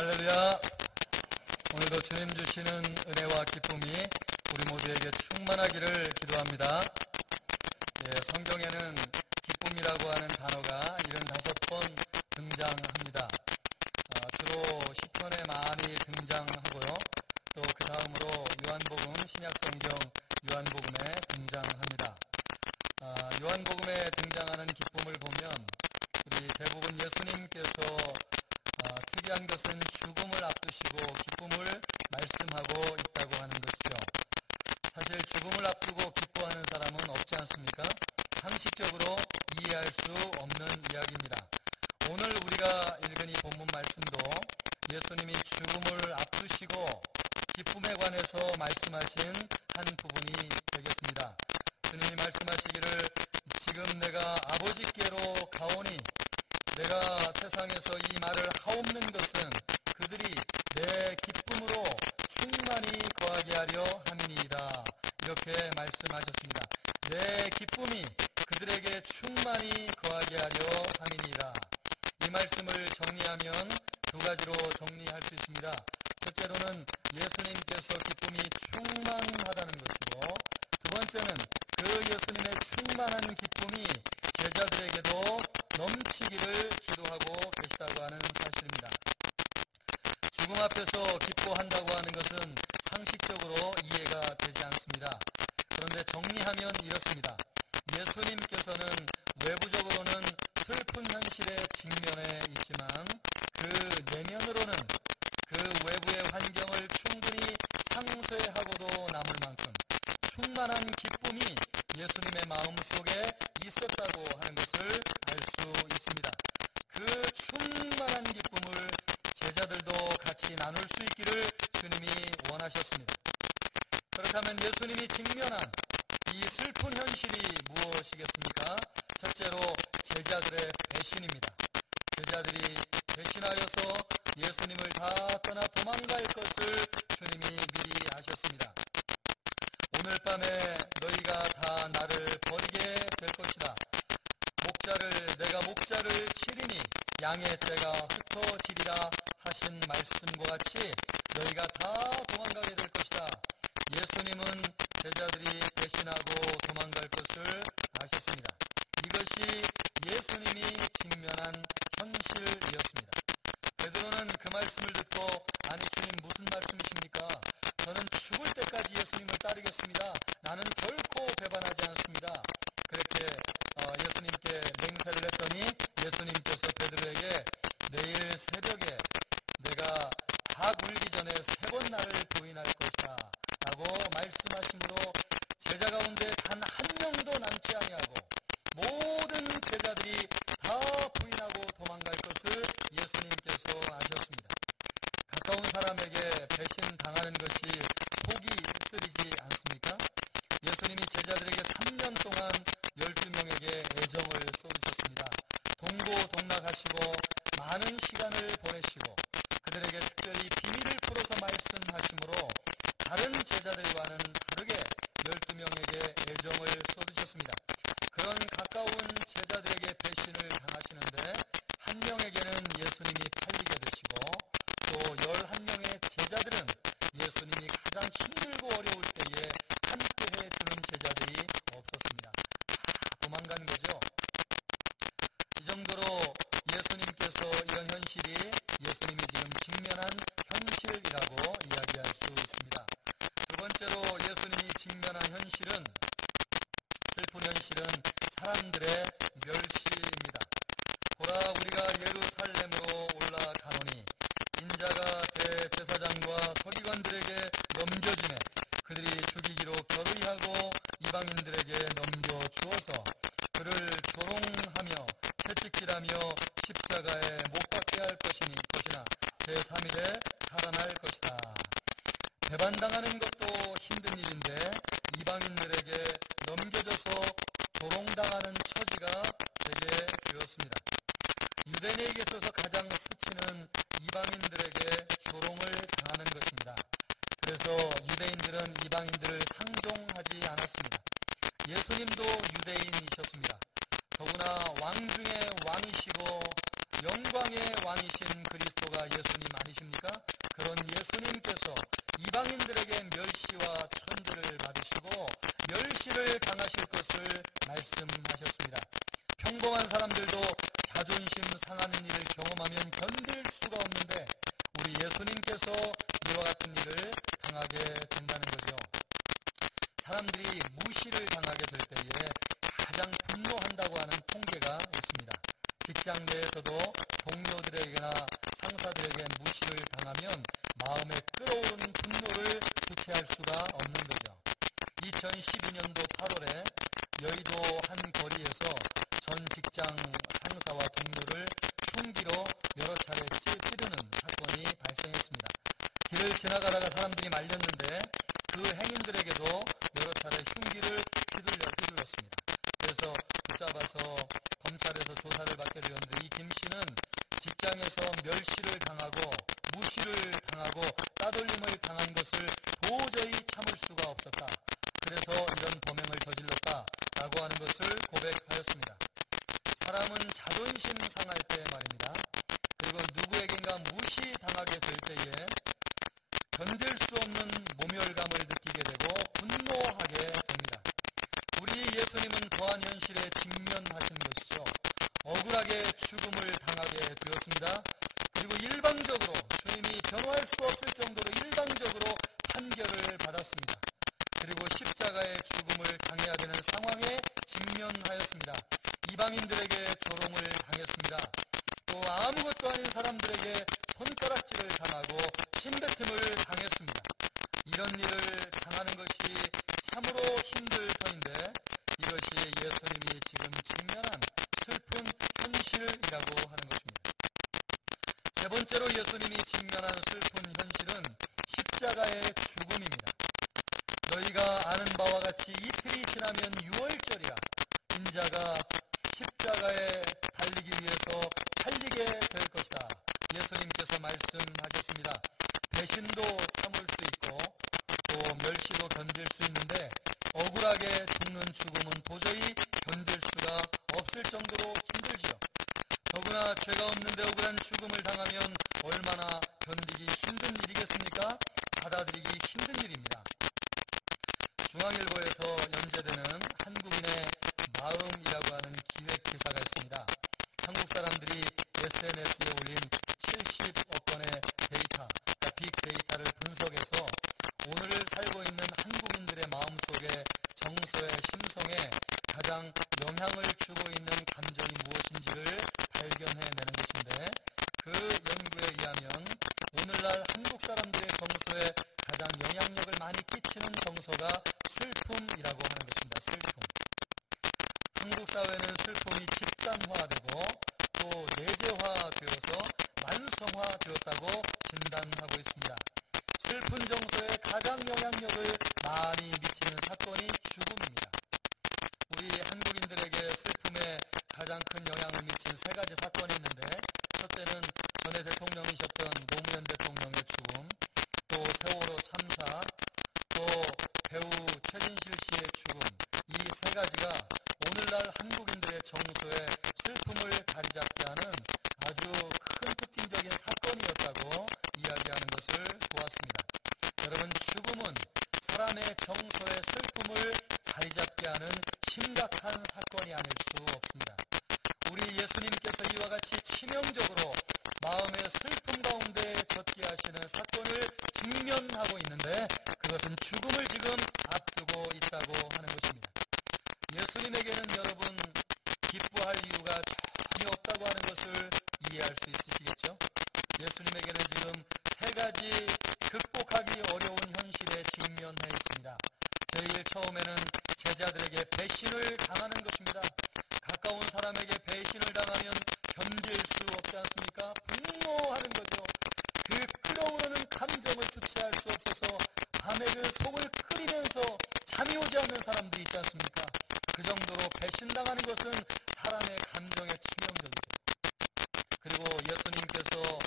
할렐루야. 오늘도 주님 주시는 은혜와 기쁨이 우리 모두에게 충만하기를 기도합니다. 성경에는 기쁨이라고 하는 단어가 75번 등장합니다. 주로 시편에 많이 등장하고요. 또 그 다음으로 요한복음, 신약성경 요한복음에 등장합니다. 요한복음에 등장하는 기쁨을 보면 우리 대부분 예수님께서 특이한 것은 죽음을 앞두시고 기쁨을 말씀하고 있다고 하는 것이죠. 사실 죽음을 앞두고 기뻐하는 사람은 없지 않습니까? 상식적으로 이해할 수 없는 이야기입니다. 오늘 우리가 읽은 이 본문 말씀도 예수님이 죽음을 앞두시고 기쁨에 관해서 말씀하신 한 부분이 되겠습니다. 주님이 말씀하시기를 지금 내가 아버지께로 가오니 내가 세상에서 이 말을 하옵는 것은 그들이 내 기쁨으로 충만히 거하게 하려 함이니이다. 이렇게 말씀하셨습니다. 내 기쁨이 그들에게 충만히 거하게 하려 함이니이다. 이 말씀을 정리하면 두 가지로 정리할 수 있습니다. 첫째로는 예수님께서 기쁨이 충만하다는 것이고, 두 번째는 그 예수님의 충만한 기쁨이 제자들에게도 넘치기를 기도하고 계시다고 하는 사실입니다. 죽음 앞에서 기뻐한다고 하는 것은 상식적으로 이해가 되지 않습니다. 그런데 정리하면 이렇습니다. 예수님께서는 외부적으로는 슬픈 현실에 직면해 있지만 그 내면으로는 그 외부의 환경을 충분히 상쇄하고도 남을 만큼 충만한 기쁨이 예수님의 마음속에 있었다고 하는 것을 알 수 있습니다. 그 충만한 기쁨을 제자들도 같이 나눌 수 있기를 주님이 원하셨습니다. 그렇다면 예수님이 직면한 이 슬픈 현실이 무엇이겠습니까? 첫째로 제자들의 배신입니다. 제자들이 배신하여서 예수님을 다 떠나 도망갈 것을 주님이 미리 아셨습니다. 오늘 밤에 너희가 다 나를 버리게 될 것이다. 내가 목자를 치리니 양의 떼가 흩어지리라 하신 말씀과 같이 너희가 다 도망가게 될 것이다. 예수님은 제자들이 배신하고 도망갈 것을 아셨습니다. 이것이 예수님이 직면한 현실이었습니다. 베드로는 그 말씀을 듣고 아니 주님 무슨 말씀이십니까? 저는 죽을 때까지 예수님을 따르겠습니다. 나는 결코 배반하지 않습니다. 그렇게 예수님께 맹세를 했더니 예수님께서 베드로에게 내일 새벽에 내가 닭 울기 전에 3번 나를 부인할 것이다 라고 말씀하심으로 제자 가운데 단 한 명도 남지 아니하고 모든 제자들이 다 부인하고 도망갈 것을 예수님께서 아셨습니다. 가까운 사람에게 배신당하는 것이 속이 쓰리지 않습니까? 예수님이 제자들에게 3년 동안 12명에게 애정을 쏟으셨습니다. 동고동락하시고 많은 시간을 보내시고 그들에게 특별히 비밀을 풀어서 말씀하심으로 다른 제자들과는 다르게 12명에게 애정을 쏟으셨습니다. 그런 가까운 제자들에게 배신을 당하시는데 한 명에게는 예수님이 팔리게 되시고 또 11명의 제자들은 예수님이 가장 힘들고 어려울 때에 함께 해주는 제자들이 없었습니다. 다 도망간 거죠. 이 정도로 예수님께서 이런 현실이 예수님이 지금 직면한 현실이라고 이야기할 수 있습니다. 두 번째로 예수님이 직면한 현실은 슬픈 현실은 사람들의 멸시입니다. 보라 우리가 예루살렘으로 올라가노니 인자가 대제사장과 서기관들에게 넘겨지매 그들이 죽이기로 결의하고 이방인들에게 넘겨주어서 그를 조롱하며 채찍질하며 십자가에 못 박게 할 것이나 제3일에 살아날 것이다. 배반당하는 것도 힘든 일인데 이방인들에게 넘겨져서 조롱당하는 처지가 되게 되었습니다. 유대인에게 있어서 가장 수치는 이방인들에게 조롱을 당하는 것입니다. 그래서 유대인들은 이방인들을 상종하지 않았습니다. 예수님도 유대인이셨습니다. 더구나 왕 중의 왕이시고 영광의 왕이신 그리스도가 예수님 아니십니까? 사람들이 말렸는데 그 행인들에게도 여러 차례 흉기를 휘둘렀습니다. 그래서 붙잡아서 검찰에서 조사를 받게 되었는데 이 김 씨는 직장에서 멸시를 당하고 무시를 당하고 따돌림을 당한 것을 도저히 참을 수가 없었다. 그래서 이런 범행을 저질렀다라고 하는 것을 고백하였습니다. 사람은 자존심 상할 때 말입니다. 그리고 누구에겐가 무시당하게 될 때에 견딜 수 없는 모멸감을 느끼게 되고 분노하게 됩니다. 우리 예수님은 더한 현실에 직면하신 것이죠. 억울하게 죽음을 당하게 되었습니다. 그리고 일방적으로 주님이 변호할 수 없을 정도로 일방적으로 판결을 받았습니다. 그리고 십자가의 죽음을 당해야 되는 상황에 직면하였습니다. 이방인들에게 조롱을 당했습니다. 또 아무것도 아닌 사람들에게 손가락질을 당하고 침뱉음을 당했습니다. 이런 일을 당하는 것이 참으로 힘들 터인데 이것이 예수님이 지금 직면한 슬픈 현실이라고 하는 것입니다. 세 번째로 예수님이 직면한 슬픈 현실은 십자가의 죽음입니다. 너희가 아는 바와 같이 이틀이 지나면 유월절이라 인자가 십자가에 달리기 위해서 달리게 될 것이다. 예수님께서 말씀하셨습니다. 배신도 참을 수 있고 또 멸시도 견딜 수 있는데 억울하게 죽는 죽음은 도저히 견딜 수가 없을 정도로 힘들지요. 더구나 죄가 없는데 억울한 죽음을 당하면 얼마나 견디기 힘든 일이겠습니까? 받아들이기 힘든 일입니다. 중앙일보에서 연재되는 한국인의 마음이라고 하는 기획 기사가 있습니다. 한국 사람들이 SNS에 올린 70억 건의 데이터, 빅데이터를 분석해서 오늘 살고 있는 한국인들의 마음속에 정서에 심성에 가장 영향을 주고 있는 감정이 무엇인지를 발견해내는 것인데 그 연구에 의하면 오늘날 한국 사람들의 정서에 가장 영향력을 많이 끼치는 정서가 슬픔이라고 하는 것입니다. 슬픔. 한국 사회는 슬픔이 집단화되고 또 내재화되어서 만성화되었다고 진단하고 있습니다. 슬픈 정서에 가장 영향력을 많이 미치는 사건이 죽음입니다. 우리 한국인들에게 슬픔에 가장 큰 영향을 미친 세 가지 사건이 있는데 첫째는 전에 대통령이셨던 노무현 대통령의 죽음, 또 세월호 참사, 또 배우 최진실 씨의 죽음, 이 세 가지가 오늘날 한국인들의 정서에 슬픔을 자리잡게 하는 아주 큰 특징적인 사건이었다고 이야기하는 것을 보았습니다. 여러분, 죽음은 사람의 정서에 슬픔을 자리잡게 하는 심각한 사건이 아닐 수 없습니다. 우리 예수님께서 이와 같이 치명적으로 마음의 슬픔 가운데 젖게 하시는 사건을 직면하고 있는데 그것은 죽음을 지금 앞두고 있다고 하는 것입니다. 예수님에게는 여러분 기뻐할 이유가 전혀 없다고 하는 것을 이해할 수 있으시겠죠? 예수님에게는 지금 세 가지 극복하기 어려운 현실에 직면해 있습니다. 제일 처음에는 제자들에게 배신을 당하는 것입니다. 가까운 사람에게 배신을 당하면 견딜 수 없지 않습니까? 분노하는 거죠. 그 끓어오르는 감정을 주체할 수 없어서 밤에 그 속을 끓이면서 잠이 오지 않는 사람들이 있지 않습니까? 그 정도로 배신당하는 것은 사람의 감정에 치명적이죠. 그리고 예수님께서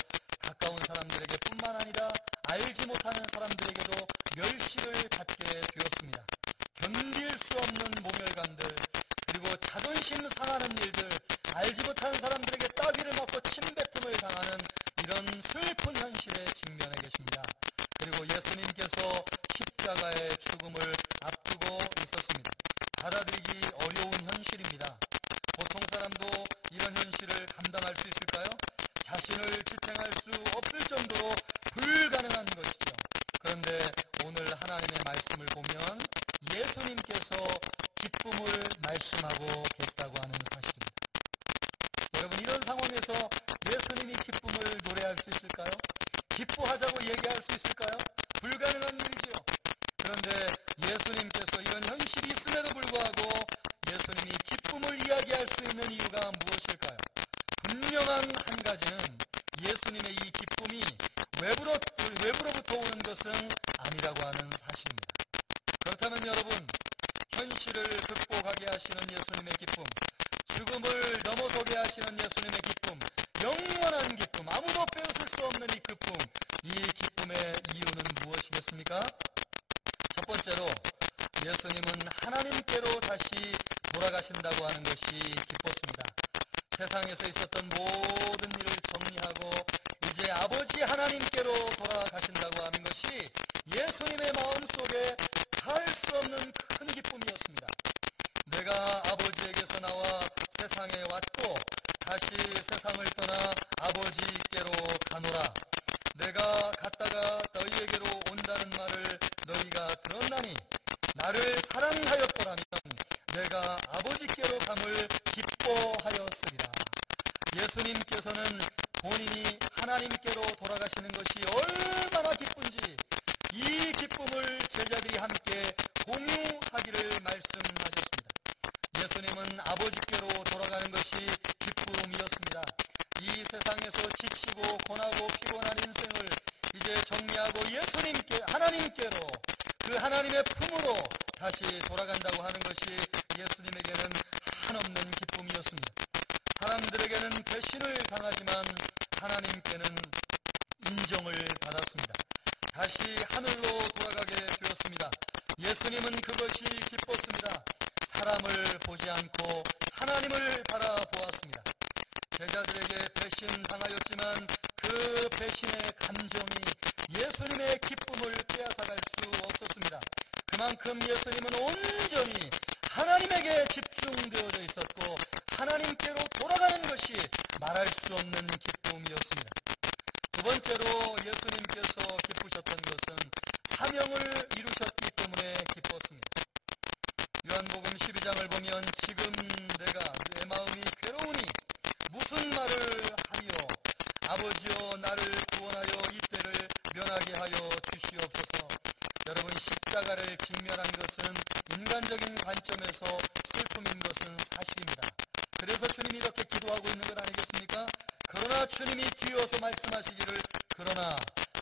가까운 사람들에게 뿐만 아니라 알지 못하는 사람들에게도 멸시를 받게 되었습니다. 견딜 수 없는 모멸감들, 그리고 자존심 상하는 일들, 알지 못하는 사람들에게 따귀를 맞고 침뱉음을 당하는 이런 슬픈 현실에 직면해 계십니다. 그리고 예수님께서 십자가의 죽음을 앞두고 있었습니다. 받아들이기 어려운 현실입니다. 보통 사람도 이런 현실을 감당할 수 있을까요? 자신을 지탱할 수 없을 정도로 불가능한 것이죠. 그런데 오늘 하나님의 말씀을 보면 예수님께서 기쁨을 말씀하고 계시다고 하는 사실입니다. 여러분, 이런 상황에서 예수님이 기쁨을 노래할 수 있을까요? 기뻐하자고 얘기할 수 있을까요? 불가능한 일이지요. 그런데 예수님께서 이런 현실이 있음에도 불구하고 예수님이 기쁨을 이야기할 수 있는 이유가 무엇일까요? 분명한 한 가지는 예수님의 이 기쁨이 외부로부터 오는 것은 있다고 하는 사실입니다. 그렇다면 여러분, 현실을 극복하게 하시는 예수님의 기쁨, 죽음을 넘어서게 하시는 예수님의 기쁨, 영원한 기쁨, 아무도 빼앗을 수 없는 이 기쁨, 이 기쁨의 이유는 무엇이겠습니까? 첫 번째로 예수님은 하나님께로 다시 돌아가신다고 하는 것이 기뻤습니다. 세상에서 있었던 모든 일을 정리하고 이제 아버지 하나님께로 돌아가신다고 하는 것이 예수님의 마음속에 할 수 없는 큰 기쁨이었습니다. 내가 아버지에게서 나와 세상에 왔고 다시 세상을 떠나 아버지께로 가노라. 내가 갔다가 너희에게로 온다는 말을 너희가 들었나니 나를 사랑하였더라면 내가 아버지께로 감을 기뻐하였으리라. 예수님께서는 본인이 하나님께로 돌아가시는 것이 얼마나 기쁜지 이 기쁨을 제자들이 함께 공유하기를 말씀하셨습니다. 예수님은 아버지께로 돌아가는 것이 기쁨이었습니다. 이 세상에서 지치고 고나고 피곤한 인생을 이제 정리하고 하나님께로, 그 하나님의 품으로 다시 돌아간다고 하는 것이 예수님에게는 한없는 기쁨이었습니다. 사람들에게는 배신을 당하지만 하나님께는 인정을 받았습니다. 다시 하늘로 돌아가게 되었습니다. 예수님은 그것이 기뻤습니다. 사람을 보지 않고 하나님을 바라보았습니다. 제자들에게 배신 당하였지만 그 배신의 감정이 예수님의 기쁨을 빼앗아갈 수 없었습니다. 그만큼 예수님은 온전히 하나님에게 집중되어져 있었고 하나님께로 돌아가는 것이 말할 수 없는 기쁨이었습니다. 두 번째로 예수님께서 기쁘셨던 것은 사명을 이루셨기 때문에 기뻤습니다. 요한복음 12장을 보면 지금 내 마음이 괴로우니 무슨 말을 하리요. 아버지여 나를 구원하여 이때를 면하게 하여 주시옵소서. 여러분, 십자가를 직면한 것은 인간적인 관점에서 슬픔인 것은 사실입니다. 그래서 주님이 이렇게 기도하고 있는 것 아니겠습니까? 그러나 주님이 뒤어서 말씀하시기를 그러나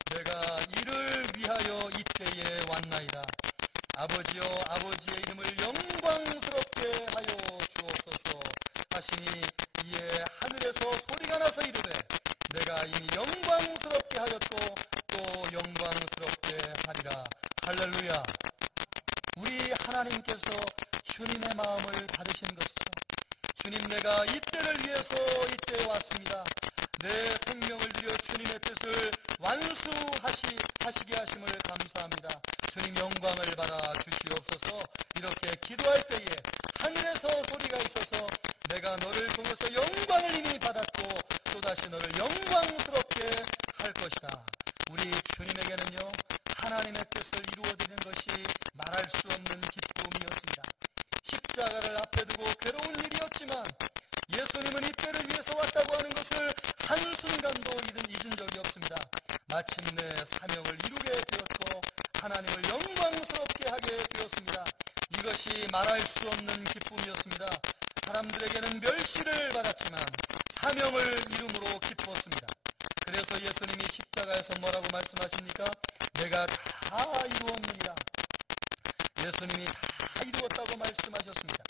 내가 이를 위하여 이때에 왔나이다. 아버지여 아버지의 이름을 영광스럽게 하여 주옵소서 하시니 이에 하늘에서 소리가 나서 이르되 내가 이미 영광스럽게 하였고 또 영광스럽게 하리라. 할렐루야. 우리 하나님께서 주님의 마음을 받으신 것이죠. 주님, 내가 이때를 위해서 이때에 왔습니다. 내 생명을 들여 주님의 뜻을 완수하시게 하심을 감사합니다. 주님 영광을 받아 주시옵소서. 이렇게 기도할 때에 하늘에서 소리가 있어서 내가 너를 통해서 영광을 이미 받았고 또다시 너를 영광스럽게 할 것이다. 우리 주님에게는요, 하나님의 뜻을 이루어드리는 것이 말할 수 없는 기쁨이었습니다. 십자가를 앞에 두고 괴로운 일이었지만 예수님은 이때를 위해서 왔다고 하는 것을 한순간도 잊은 적이 없습니다. 마침내 사명을 이루게 되었고 하나님을 영광스럽게 하게 되었습니다. 이것이 말할 수 없는 기쁨이었습니다. 사람들에게는 멸시를 받았지만 사명을 이름으로 기뻤습니다. 그래서 예수님이 십자가에서 뭐라고 말씀하십니까? 내가 다 이루었느니라. 예수님이 다 이루었다고 말씀하셨습니다.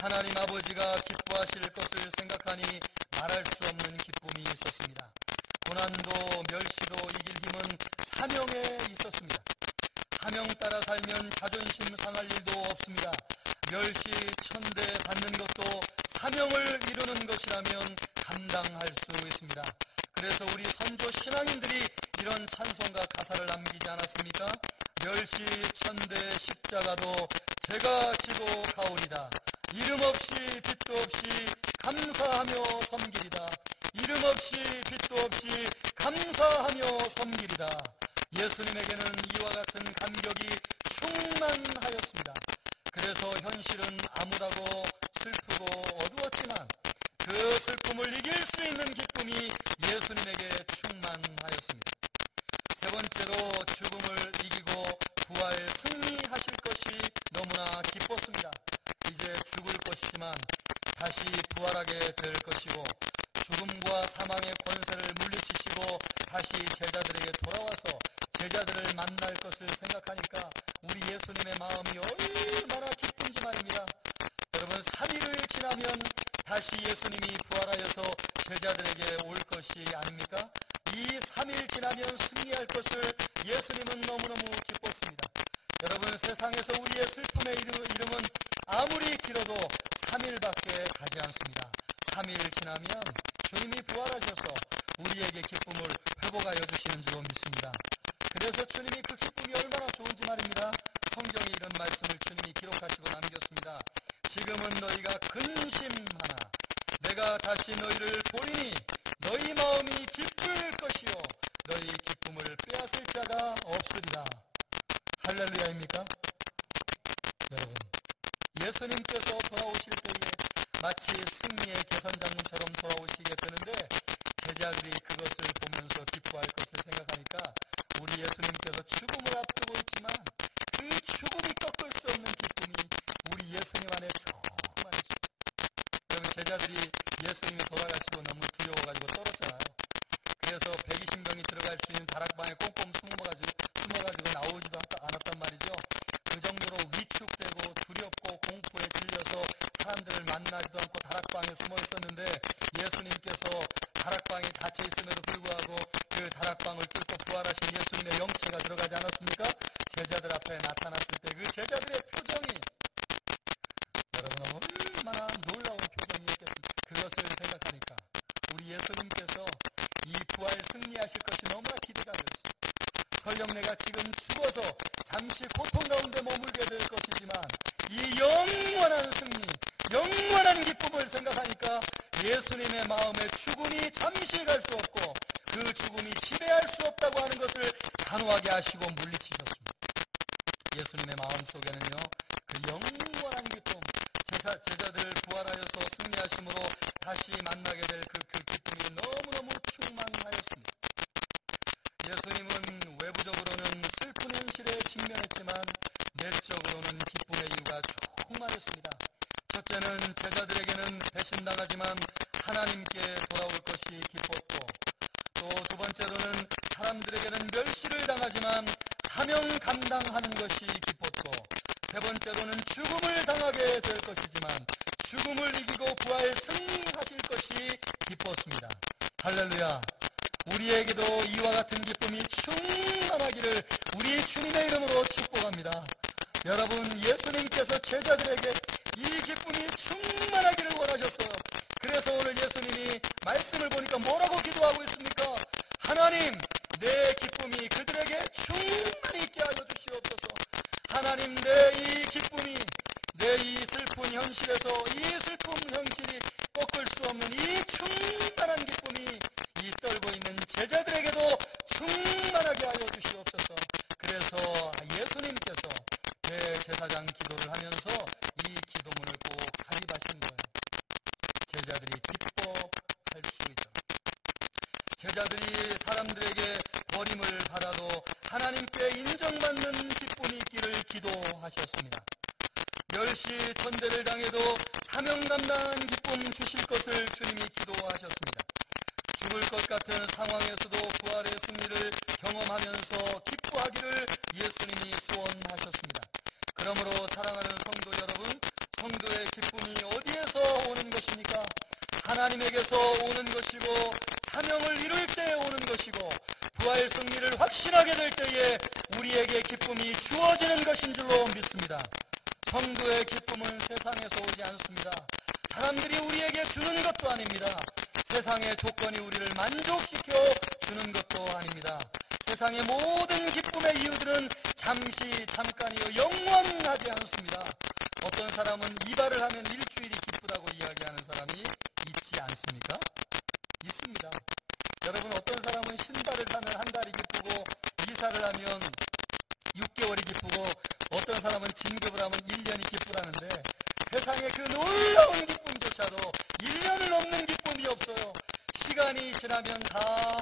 하나님 아버지가 기뻐하실 것을 생각하니 말할 수 없는 기쁨이 있었습니다. 고난도 멸시도 이길 힘은 사명에 있었습니다. 사명 따라 살면 자존심 상할 일도 없습니다. 멸시, 천대 받는 것도 사명을 이루는 것이라면 감당할 수 있습니다. 그래서 우리 선조 신앙인들이 이런 찬송가 가사를 남기지 않았습니까? 멸시, 천대, 십자가도 제가 지고 가오리다. 이름 없이 빛도 없이 감사하며 섬기리다. 이름 없이 빛도 없이 감사하며 섬기리다. 예수님에게는 이와 같은 감격이 충만하였습니다. 그래서 현실은 암울하고 슬프고 어두웠지만 그 슬픔을 이길 수 있는 기쁨이 예수님에게 충만하였습니다. 세 번째로 죽음을 이기고 부활 승리하실 것이 너무나 기뻤습니다. 이제 죽을 것이지만 다시 부활하게 될 것이고 죽음과 사망의 권세를 물리치시고 다시 제자들에게 돌아와서 제자들을 만날 것을 생각하니까 우리 예수님의 마음이 얼마나 기쁜지 말입니다. 여러분, 3일을 지나면 다시 예수님이 부활하여서 제자들에게 올 것이 아닙니까? 이 3일 지나면 승리할 것을 예수님은 너무너무 기뻤습니다. 여러분, 세상에서 우리의 슬픔의 이름은 아무리 길어도 3일밖에 가지 않습니다. 3일 지나면 주님이 부활하셔서 우리에게 기쁨을 회복하여 주시는 줄로 믿습니다. 그래서 주님이 그 기쁨이 얼마나 좋은지 말입니다. 성경에 이런 말씀을 주님이 기록하시고 남겼습니다. 지금은 너희가 근심하나 내가 다시 너희를 보리니 너희 마음이 기쁠 것이요 너희 기쁨을 빼앗을 자가 없으리라. 할렐루야입니까? 여러분, 예수님께서 돌아오실 때에 마치 승리의 계산장처럼 돌아오시게 되는데 제자들이 그것을 보면서 기뻐할 것을 생각하니까 우리 예수님께서 죽음을 앞두고 있지만 그 죽음이 꺾을 수 없는 기쁨이 우리 예수님 안에 충만하십니다. 여러분, 제자들이 예수님이 돌아가시고 너무 두려워가지고 떨었잖아요. 그래서 120명이 들어갈 수 있는 다락방에 꽁꽁 숨어가지고 나오지도 않았단 말이죠. 그 정도로 위축되고 두렵고 공포에 질려서 사람들을 만나지도 않고 다락방에 숨어 있었는데 예수님께서 다락방이 닫혀 있음에도 불구하고 그 다락방을 뚫고 부활하신 예수님의 영체가 들어가지 않았습니까? 제자들 앞에 나타났을 때 그 제자들의 표정이 여러분 얼마나 놀라운 표정이었겠습니까? 그것을 생각하니까 우리 예수님께서 이 부활 승리하실 것이 너무나 기대가 되었습니다. 설령 내가 지금 죽어서 잠시 고통 가운데 머물게 될 것이지만 이 영원한 승리, 영원한 기쁨을 생각하니까 예수님의 마음에 죽음이 잠시 갈 수 없고 그 죽음이 지배할 수 없다고 하는 것을 단호하게 하시고 물리치셨습니다. 예수님의 마음속에는요 그 영원한 기쁨, 제자들을 부활하여서 승리하심으로 다시 만나게 될 그 기쁨이 너무너무 충만하였습니다. 예수님은 외부적으로는 슬픈 현실에 직면했지만 내적으로는 기쁨의 이유가 충만했습니다. 첫째는 제자들에게는 배신당하지만 하나님께 돌아올 것이 기뻤고, 또 두 번째로는 사람들에게는 멸시를 당하지만 사명 감당하는 것이 기뻤고, 세 번째로는 죽음을 당하게 될 것이지만 죽음을 이기고 부활 승리하실 것이 기뻤습니다. 할렐루야. 우리에게도 이와 같은 기쁨이 충만하기를 우리 주님의 이름으로 축복합니다. 여러분, 예수님께서 제자들에게 이 기쁨이 충만하기를 원하셨어요. 그래서 오늘 예수님이 말씀을 보니까 뭐라고 기도하고 있습니까? 하나님, 내 기쁨이 그들에게 충만히 있게 하여 주시옵소서. 하나님, 내 이 기쁨이, 내 이 슬픈 현실에서 이 슬픈 현실이 꺾을 수 없는 이 충만한 기쁨이 이 떨고 있는 제자들에게도 충만하게 하여 주시옵소서. 그래서 예수님께서 대제사장 기도를 하면서 이 기도문을 꼭 삽입하신 거예요. 제자들이 기뻐할 수 있도록. 제자들이 사람들에게 버림을 받아도 하나님께 인정받는 기쁨이 있기를 기도하셨습니다. 멸시 천대를 당해도 사명 감당한 기쁨 주실 것을 주님이 기도하셨습니다. 죽을 것 같은 상황에서도 부활의 승리를 경험하면서 기뻐하기를 예수님이 소원하셨습니다. 그러므로 사랑하는 성도 여러분, 성도의 기쁨이 어디에서 오는 것입니까? 하나님에게서 오는 것이고 사명을 이룰 때 오는 것이고 부활 승리를 확신하게 될 때에 우리에게 기쁨이 주어지는 것인 줄로 믿습니다. 성도의 기쁨은 세상에서 오지 않습니다. 사람들이 우리에게 주는 것도 아닙니다. 세상의 조건이 우리를 만족시켜 주는 것도 아닙니다. 세상의 모든 기쁨의 이유들은 잠시 잠깐이요 영원하지 않습니다. 어떤 사람은 이발을 하면 일주일이 기쁘다고 이야기하는 사람이 있지 않습니까? 있습니다. 여러분, 어떤 사람은 신발을 사면 한 달이 기쁘고 이사를 하면 6개월이 기쁘고 어떤 사람은 진급을 하면 1년이 기쁘라는데 세상의 그 놀라운 기쁨조차도 1년을 넘는 기쁨이 없어요. 시간이 지나면 다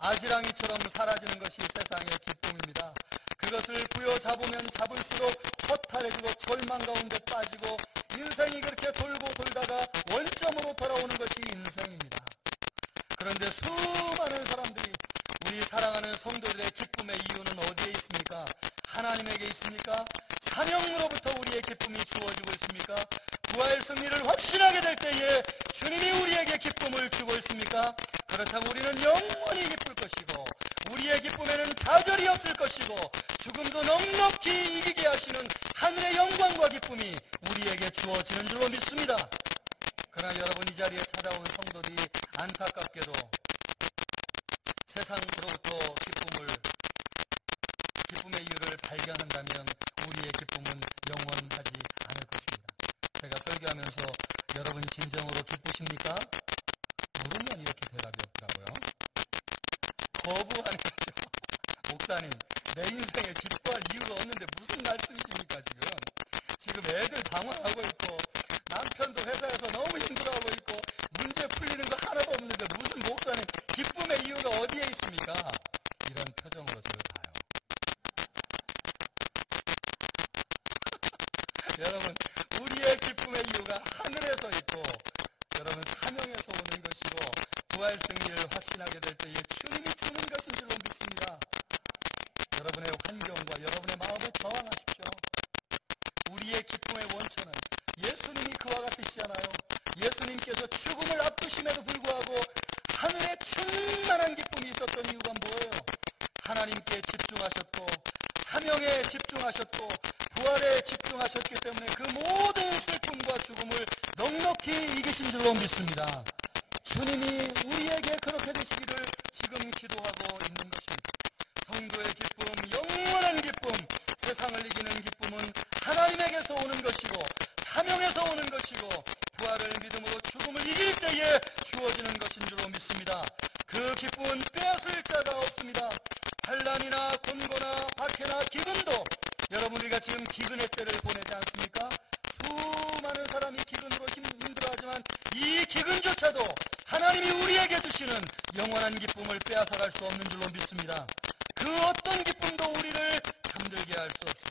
아지랑이처럼 사라지는 것이 세상의 기쁨입니다. 그것을 부여잡으면 잡을수록 허탈해지고 절망 가운데 빠지고 인생이 그렇게 돌고 돌다가 원점으로 돌아오는 것이 인생입니다. 그런데 수많은 사람들이, 우리 사랑하는 성도들의 기쁨의 이유는 어디에 있습니까? 하나님에게 있습니까? 사명으로부터 우리의 기쁨이 주어지고 있습니까? 부활 승리를 확신하게 될 때에 주님이 우리에게 기쁨을 주고 있습니까? 그렇다면 우리는 영원히 기쁠 것이고 우리의 기쁨에는 좌절이 없을 것이고 죽음도 넉넉히 이기게 하시는 하늘의 영광과 기쁨이 우리에게 주어지는 줄로 믿습니다. 그러나 여러분, 이 자리에 찾아온 성도들이 안타깝게도 세상으로부터 기쁨의 이유를 발견한다면 우리의 기쁨은 영원하지 않을 것입니다. 제가 설교하면서 여러분 진정으로 기쁘십니까? 물으면 이렇게 대답이 없더라고요. 거부하는 거죠. 목사님, 내 인생에 기뻐할 이유가 없는데 무슨 말씀이십니까? 지금 애들 방황하고 있고 남편도 회사에서 너무 힘들어하고 있고 문제 풀리는 거 하나도 없는데 무슨 목사님 기쁨의 이유가 어디에 있습니까? 이런 표정으로 저를 봐요. 여러분, 우리의 기쁨의 이유가 하늘에서 있고 여러분 사명에서 오는 것이고 부활 승리를 확신하게 될 때에 주님이 주는 것인 줄로 믿습니다. 여러분의 환경과 여러분의 마음에 저항하십시오. 우리의 기쁨의 원천은 예수님이 그와 같으시잖아요. 예수님께서 죽음을 앞두심에도 불구하고 하늘에 충만한 기쁨이 있었던 이유가 뭐예요? 하나님께 집중하셨고 사명에 집중하셨고 부활에 집중하셨기 때문에 그 모든 슬픔과 죽음을 넉넉히 이기신 줄로 믿습니다. 주님이 우리에게 그렇게 되시기를 지금 기도하고 있는 것입니다. 성도의 기쁨, 영원한 기쁨, 세상을 이기는 기쁨은 하나님에게서 오는 것이고 사명에서 오는 것이고 부활을 믿음으로 죽음을 이길 때에 주어지는 것인 줄로 믿습니다. 그 기쁨은 빼앗을 자가 없습니다. 환난이나 곤고나 박해나 기근도, 여러분, 우리가 지금 기근의 때를 보내지 않습니까? 수많은 사람이 기근으로 힘들어하지만 이 기근조차도 하나님이 우리에게 주시는 영원한 기쁨을 빼앗아갈 수 없는 줄로 믿습니다. 그 어떤 기쁨도 우리를 잠들게 할 수 없습니다.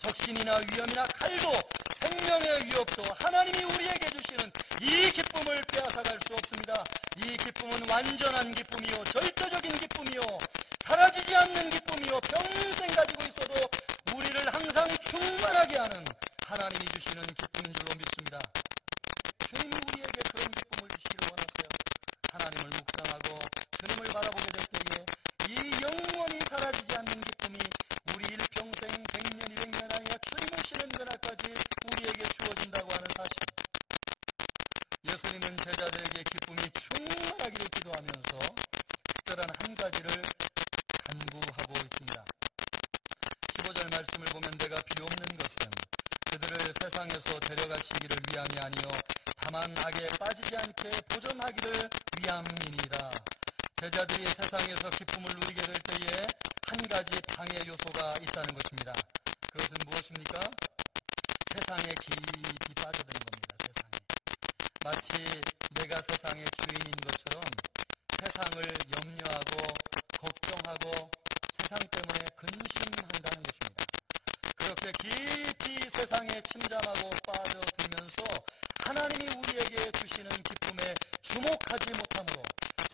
적신이나 위험이나 칼도 생명의 위협도 하나님이 우리에게 주시는 이 기쁨을 빼앗아갈 수 없습니다. 이 기쁨은 완전한 기쁨이요, 절대적인 기쁨이요, 사라지지 않는 기쁨이요, 평생 가지고 있어도 우리를 항상 충만하게 하는 하나님이 주시는 기쁨인 줄로 믿습니다. 주님이 우리에게 그런 기쁨을 주시기를 원하세요. 하나님을 묵상하고 주님을 바라보게 될 때에 이 영원히 사라지지 않는 기쁨이 우리 일평생 100년 200년 아니라 주님을 쉬는 그날까지 우리에게 주어진다고 하는 사실. 예수님은 제자들에게 기쁨이 충만하기를 기도하면서 특별한 한 가지를 간구하고 있습니다. 15절 말씀을 보면 내가 필요 없는 것은 그들을 세상에서 데려가시기를 위함이 아니요 다만 악에 빠지지 않게 보존하기를 위함이니라. 제자들이 세상에서 기쁨을 누리게 될 때에 한 가지 방해 요소가 있다는 것입니다. 그것은 무엇입니까? 세상에 깊이 빠져드는 겁니다. 세상에. 마치 내가 세상의 주인인 것처럼 세상을 염려하고 걱정하고 세상 때문에 근심한다는 것입니다. 그렇게 깊이 세상에 침잠하고 빠져들면서 하나님이 우리에게 주시는 기쁨에 주목하지 못함으로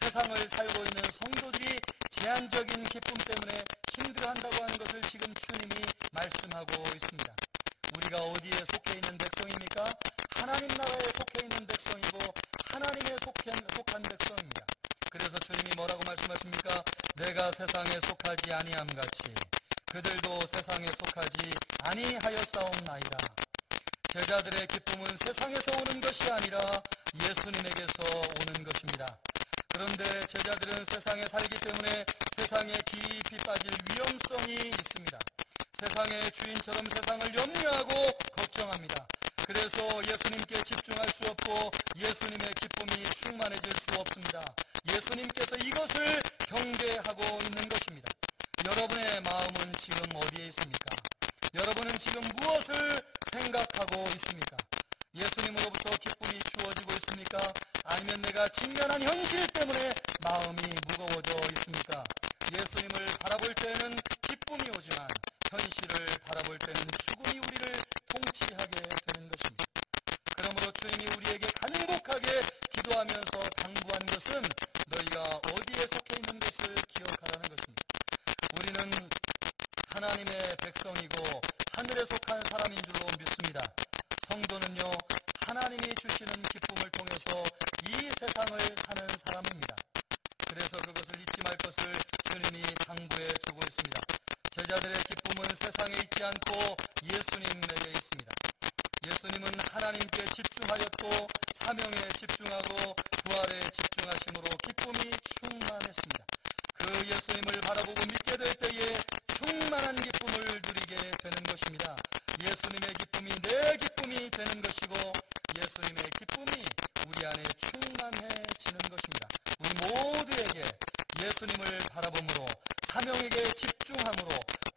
세상을 살고 있는 성도들이 제한적인 기쁨 때문에 힘들어한다고 하는 것을 지금 주님이 말씀하고 있습니다. 우리가 어디에 속해 있는 백성입니까? 하나님 나라에 속해 있는 백성이고 하나님에 속한 백성입니다. 그래서 주님이 뭐라고 말씀하십니까? 내가 세상에 속하지 아니함 같이 그들도 세상에 속하지 아니하였사옵나이다. 제자들의 기쁨은 세상에서 오는 것이 아니라 예수님에게서 오는 것입니다. 그런데 제자들은 세상에 살기 때문에 세상에 깊이 빠질 위험성이 있습니다. 세상의 주인처럼 세상을 염려하고 걱정합니다. 그래서 예수님께 집중할 수 없고 예수님의 기쁨이 충만해질 수 없습니다. 예수님께서 이것을 경계하고 있는 것입니다. 여러분의 마음은 지금 어디에 있습니까? 여러분은 지금 무엇을 생각하고 있습니까? 예수님으로부터 기쁨이 주어지고 있습니까? 아니면 내가 직면한 현실 때문에 마음이 무거워져 있습니까? 예수님을 바라볼 때는 기쁨이 오지만 현실을 바라볼 때는 죽음이 우리를 통치하게 되는 것입니다. 그러므로 주님이 우리에게 간곡하게 기도하면서 당부한 것은 너희가 어디에 속해 있는 것을 기억하라는 자손이고 하늘에 속한 사람인 줄로 믿습니다. 성도는요, 하나님이 주시는 기쁨을 통해서 이 세상을 사는 사람입니다. 그래서 그것을 잊지 말 것을 주님이 당부해 주고 있습니다. 제자들의 기쁨은 세상에 있지 않고 예수님에게 있습니다. 예수님은 하나님께 집중하였고 사명에 집중하고 부활에 집중하심으로 기쁨이 충만했습니다. 그 예수님을 바라보고 믿게 될 때에 충만한 기쁨을 누리게 되는 것입니다. 예수님의 기쁨이 내 기쁨이 되는 것이고 예수님의 기쁨이 우리 안에 충만해지는 것입니다. 우리 모두에게 예수님을 바라봄으로 사명에게 집중함으로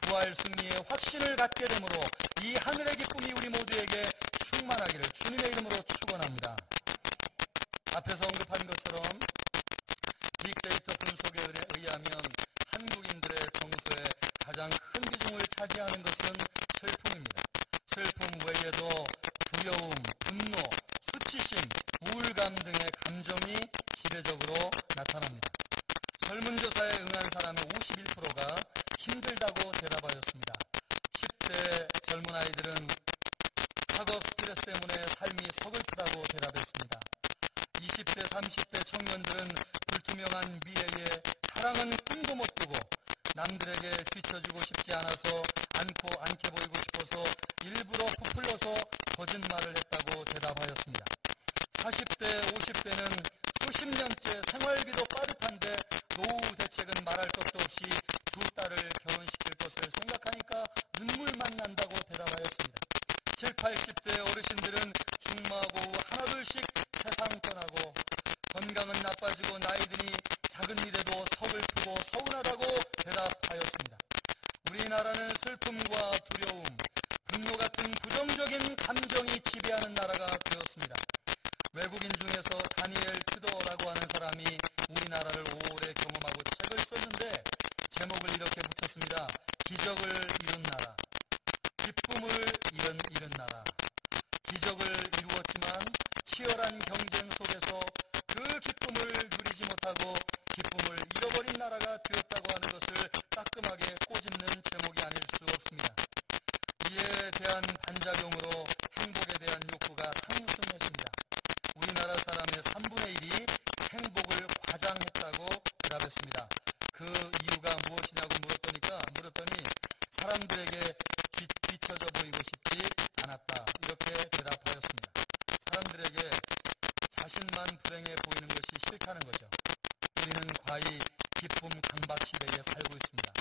부활 승리의 확신을 갖게 되므로 이 하늘의 기쁨이 우리 모두에게 충만하기를 주님의 이름으로 축원합니다. 앞에서 언급한 것처럼 빅데이터 분석에 의하면 한국인들의 정서에 가장 큰 비중을 차지하는 것은 슬픔입니다. 슬픔 외에도 두려움, 분노, 수치심, 우울감 등의 감정이 지배적으로 나타납니다. 설문조사에 응한 사람의 51%가 힘들다고 대답하였습니다. 10대 젊은 아이들은 학업 스트레스 때문에 삶이 서글프다고 대답했습니다. 20대, 30대 청년들은 불투명한 미래에 사랑은 꿈도 못 꾸고 남들에게 뒤처지고 싶지 않아서 않게 보이고 싶어서 일부러 부풀려서 거짓말을 했다고 대답하였습니다. 40대, 50대는 수십 년째 생활비도 빠듯한데 노후 대책은 말할 것도 없이 두 딸을 결혼시킬 것을 생각하니까 눈물만 난다고 대답하였습니다. 7, 80대 어르신들은 중마고 하나둘씩 세상 떠나고 건강은 나빠지고 나이 드니 작은 일에도 서글프고 서운하다고 대답하였습니다. 우리나라는 슬픔과 두려움, 분노 같은 부정적인 감정이 지배하는 나라가 되었습니다. 외국인 중에서 다니엘 튜더라고 하는 사람이 우리나라를 오래 경험하고 책을 썼는데 제목을 이렇게 붙였습니다. 기적을 이룬 나라, 기쁨을 잃은 나라. 기적을 이루었지만 치열한 경쟁 속에서 그 기쁨을 누리지 못하고 기쁨을 잃어버린 나라가 되었다고 하는 것을 따끔하게 꼬집는 제목이 아닐 수 없습니다. 이에 대한 반작용으로 행복에 대한 욕구가 상승했습니다. 우리나라 사람의 3분의 1이 행복을 과장했다고 대답했습니다. 그 이유가 무엇이냐고 물었더니 사람들에게 뒤처져 보이고 싶지 않았다, 이렇게 대답하였습니다. 사람들에게 자신만 불행해 보이는 것이 싫다는 거죠. 우리는 과히 기쁨 강박 시대에 살고 있습니다.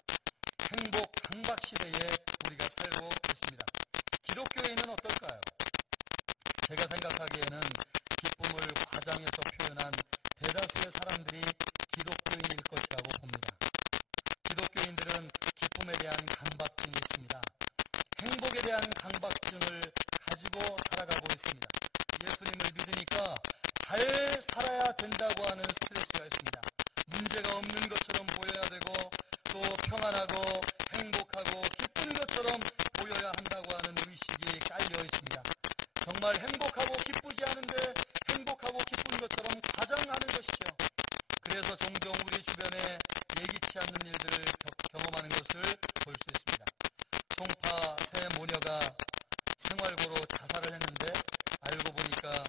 행복 강박 시대에 우리가 살고 있습니다. 기독교인은 어떨까요? 제가 생각하기에는 기쁨을 과장해서 표현한 대다수의 사람들이 기독교인일 것이라고 봅니다. 기독교인들은 기쁨에 대한 강박증이 있습니다. 행복에 대한 강박증을 가지고 살아가고 있습니다. 예수님을 믿으니까 잘 살아야 된다고 하는 스트레스가 있습니다. 문제가 없는 것처럼 보여야 되고 또 평안하고 행복하고 기쁜 것처럼 보여야 한다고 하는 의식이 깔려 있습니다. 정말 행복하고 기쁘지 않은데 행복하고 기쁜 것처럼 과장하는 것이죠. 그래서 종종 우리 주변에 예기치 않는 일들을 경험하는 것을 볼 수 있습니다. 송파 세 모녀가 생활고로 자살을 했는데 알고 보니까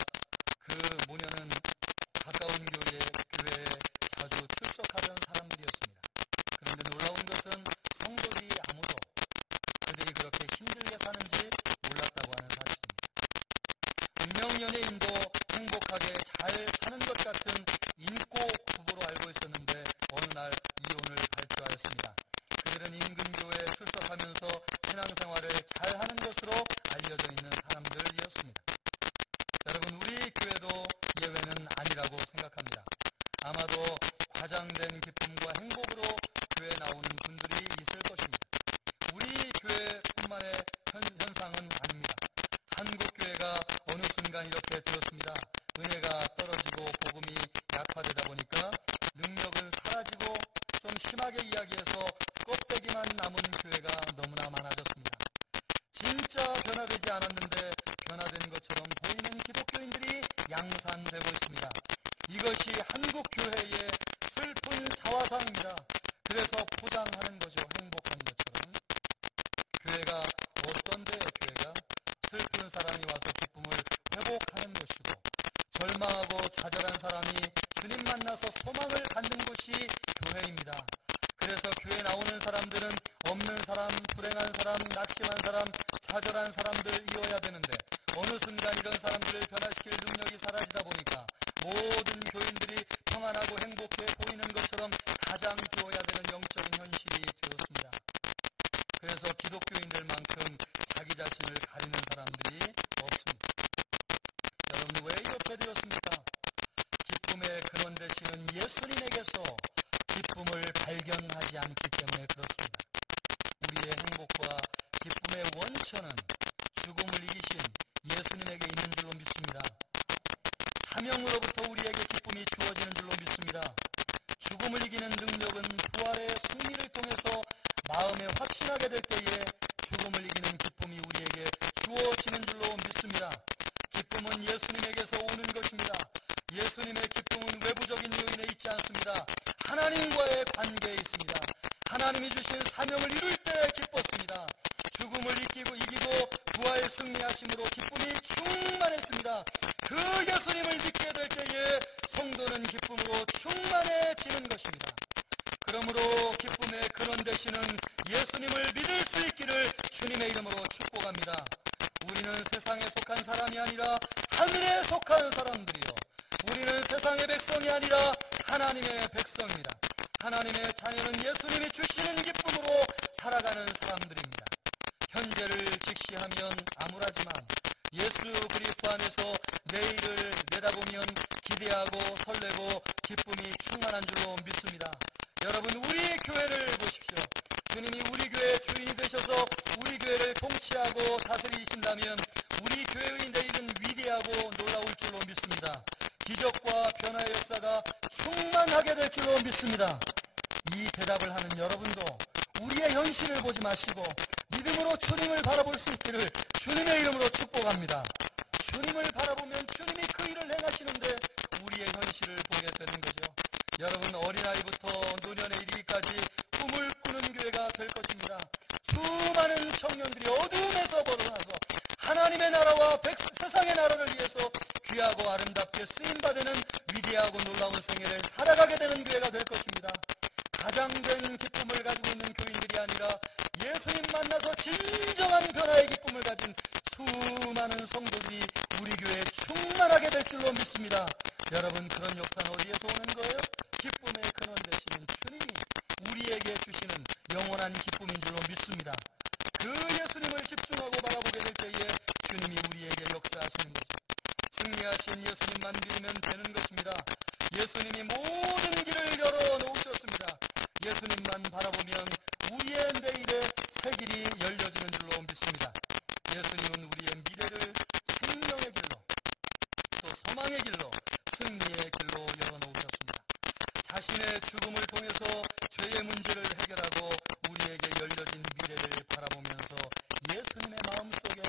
그 모녀는 가까운 교회에 자주 출석하던 사람들이었습니다. 그런데 놀라운 것은 성도들이 아무도 그들이 그렇게 힘들게 사는지 몰랐다고 하는 사실입니다. 운명 연예인도 행복하게 잘 사는 것 같은 인고 부부로 알고 있었는데 어느 날 이혼을 발표하였습니다. 그들은 인근교회에 출석하면서 신앙생활을 잘하는 것으로 알려져 있는 사람들이었습니다. 여러분, 우리 교회도 예외는 아니라고 생각합니다. 아마도 과장된 기쁨과 행복으로 교회에 나오는 분들이 있을 것입니다. 우리 교회뿐만의 현상은 아닙니다. 한국 교회가 어느 순간 이렇게 되었습니다. 은혜가 떨어지고 복음이 약화되다 보니까 능력은 사라지고 좀 심하게 이야기해서 껍데기만 남은 교회가 너무나 많아졌습니다. 진짜 변화되지 않았는데 변화된 것처럼 보이는 기독교인들이 양산되고 있습니다. 이것이 한국 교회의 슬픈 자화상입니다. 그래서 포장하는 거죠. 행복한 것처럼. 교회가 사람이 주님 만나서 소망을 갖는 곳이 교회입니다. 그래서 교회 나오는 사람들은 없는 사람, 불행한 사람, 낙심한 사람, 좌절한 사람들이어야 되는데 어느 순간 이런 사람들을 변화시킬 능력이 사라지다 보니까 모든 교인들이 평안하고 행복해 보이는 것처럼 가장 주어야 되는 영적인 현실이 되었습니다. 그래서 기독교인들만큼 자기 자신을 가리는 사람들이 없습니다. 여러분, 왜 이렇게 되었습니까? 기쁨의 근원 되시는 예수님에게서 기쁨을 발견하지 않기 때문에 그렇습니다. 우리의 행복과 기쁨의 원천은 죽음을 이기신 예수님에게 있는 줄로 믿습니다. 사명으로부터 우리에게 기쁨이 주어지는 줄로 믿습니다. 죽음을 이기는 능력은 부활의 승리를 통해서 마음에 확신하게 될 때에 죽음을 이기는 기쁨이 우리에게 주어지는 줄로 믿습니다. 기쁨은 예수님에게서 오는 것입니다. 예수님의 기쁨은 외부적인 요인에 있지 않습니다. 하나님과의 관계에 있습니다. 하나님이 주신 사명을 이룰 때 기뻤습니다. 죽음을 이기고 부활 승리하심으로 기쁨이 충만했습니다. 그 예수님을 믿게 될 때에 성도는 기쁨으로 충만해지는 것입니다. 그러므로 기쁨의 근원 되시는 예수님을 믿을 수 있기를 주님의 이름으로 축복합니다. 우리는 세상에 속한 사람이 아니라 하늘에 속한 사람들이요, 우리는 세상의 백성이 아니라 하나님의 백성입니다. 하나님의 자녀는 예수님이 주시는 기쁨으로 살아가는 사람들입니다. 현재를 직시하면 암울하지만 예수 그리스도 안에서 내일을 내다보면 기대하고 설레고 기쁨이 충만한 줄로 믿습니다. 여러분, 우리 교회를 보십시오. 주님이 우리 교회의 주인이 되셔서 우리 교회를 통치하고 다스리신다면 우리 교회의 내일은 위대하고 놀라울 줄로 믿습니다. 기적과 변화의 역사가 충만하게 될 줄로 믿습니다. 이 대답을 하는 여러분도 우리의 현실을 보지 마시고 믿음으로 주님을 바라볼 수 있기를 주님의 이름으로 축복합니다. 주님을 바라보면 주님이 그 일을 행하시는데 우리의 현실을 보게 되는 거죠. 여러분, 어린아이부터 노년에 이르기까지 꿈을 꾸는 교회가 될 것입니다. 수많은 청년들이 어둠에서 벗어나서 하나님의 나라와 세상의 나라를 위해서 귀하고 아름답게 쓰임받는 위대하고 놀라운 생애를 살아가게 되는 교회가 될 것입니다. 가장된 기쁨을 가지고 있는 교인들이 아니라 예수님 만나서 진정한 변화의 기쁨을 가진 수많은 성도들이 우리 교회에 충만하게 될 줄로 믿습니다. 여러분, 그런 역사는 어디에서 오는 거예요? 기쁨의 근원 되시는 주님이 우리에게 주시는 영원한 기쁨인 줄로 믿습니다. 그 예수님을 집중하고 바라보게 될 때에 주님이 우리에게 역사하시는 거죠. 승리하신 예수님만 믿으면 되는 것입니다. 예수님이 모든 길을 열어놓으셨습니다. 예수님만 바라보면 우리의 내일의 새 길이 열려지는 줄로 믿습니다. 예수님은 우리의 미래를 생명의 길로, 또 소망의 길로, 승리의 길로 열어놓으셨습니다. 자신의 죽음을 통해서 죄의 문제를 해결하고 우리에게 열려진 미래를 바라보면서 예수님의 마음속에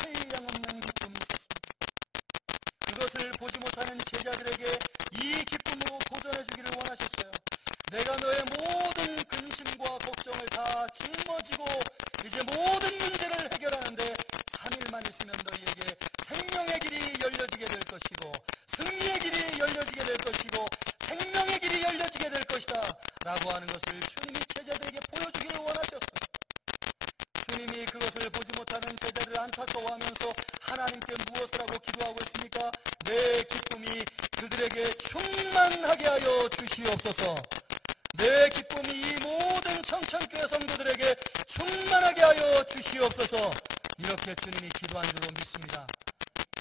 한량없는 기쁨이 있었습니다. 그것을 보지 못하는 제자들에게 이 기쁨으로 도전해 주기를 원하셨어요. 내가 너의 모든 근심과 걱정을 다 짊어지고 이제 모든 문제를 해결하는데 3일만 있으면 너희에게 생명의 길이 열려지게 될 것이고 승리의 길이 열려지게 될 것이고 생명의 길이 열려지게 될 것이다 라고 하는 것을 주님이 제자들에게 보여주기를 원하셨어요. 주님이 그것을 보지 못하는 제자들을 안타까워하면서 하나님께 무엇을 하고 기도하고 있습니까? 내 기쁨이 그들에게 충만하게 하여 주시옵소서. 내 기쁨이 이 모든 청천교회 성도들에게 충만하게 하여 주시옵소서. 이렇게 주님이 기도한 줄로 믿습니다.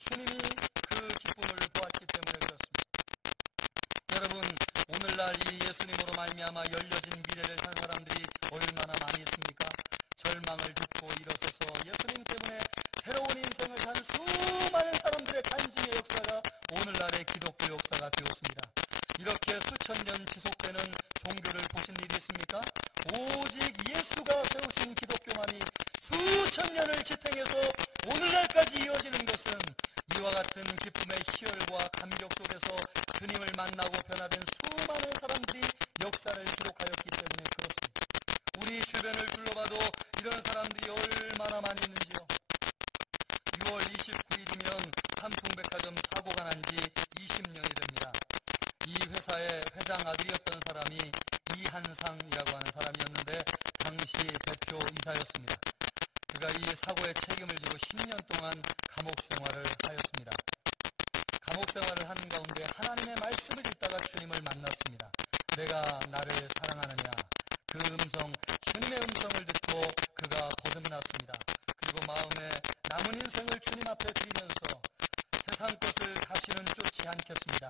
주님이 그 기쁨을 보았기 때문에 그렇습니다. 여러분, 오늘날 이 예수님으로 말미암아 열려진 미래를 산 사람들이 얼마나 많이 있습니까? 절망을 듣고 일어서서 예수님 때문에 새로운 인생을 산 수많은 사람들의 간증의 역사가 오늘날의 기독교 역사가 되었습니다. 이렇게 수천 년 지속되는 종교를 보신 일이 있습니까? 오직 예수가 세우신 기독교만이 수천 년을 지탱해서 오늘날까지 이어지는 것은 이와 같은 기쁨의 희열과 감격 속에서 주님을 만나고 변화된 수많은 사람들이 역사를 기록하였기 때문에 그렇습니다. 기사였습니다. 그가 이 사고의 책임을 지고 10년 동안 감옥 생활을 하였습니다. 감옥 생활을 하는 가운데 하나님의 말씀을 읽다가 주님을 만났습니다. 내가 나를 사랑하느냐? 그 음성, 주님의 음성을 듣고 그가 거듭났습니다. 그리고 마음에 남은 인생을 주님 앞에 드리면서 세상 것을 다시는 쫓지 않겠습니다.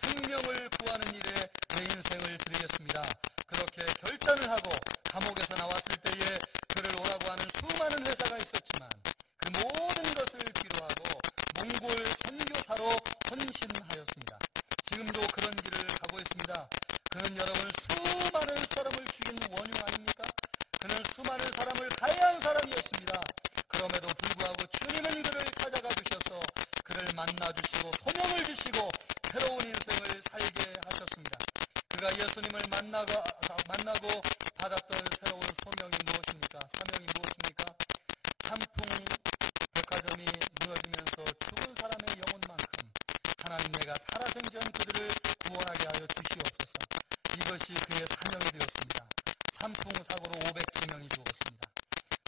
생명을 구하는 일에 내 인생을 드리겠습니다. 그렇게 결단을 하고 감옥에서 나왔을 때에 그를 오라고 하는 수많은 회사가 있었지만 그 모든 것을 뒤로하고 몽골 선교사로 헌신하였습니다. 지금도 그런 길을 가고 있습니다. 그는 여러분 수많은 사람을 죽인 원흉 아닙니까? 그는 수많은 사람을 가해한 사람이었습니다. 그럼에도 불구하고 주님은 그를 찾아가 주셔서 그를 만나주시고 소명을 주시고 새로운 인생을 살게 하셨습니다. 그가 예수님을 만나고 받았던 새로운 소명이 무엇입니까? 사명이 무엇입니까? 삼풍 백화점이 무너지면서 죽은 사람의 영혼만큼 하나님 내가 살아생전 그들을 구원하게 하여 주시옵소서. 이것이 그의 사명이 되었습니다. 삼풍 사고로 502명이 죽었습니다.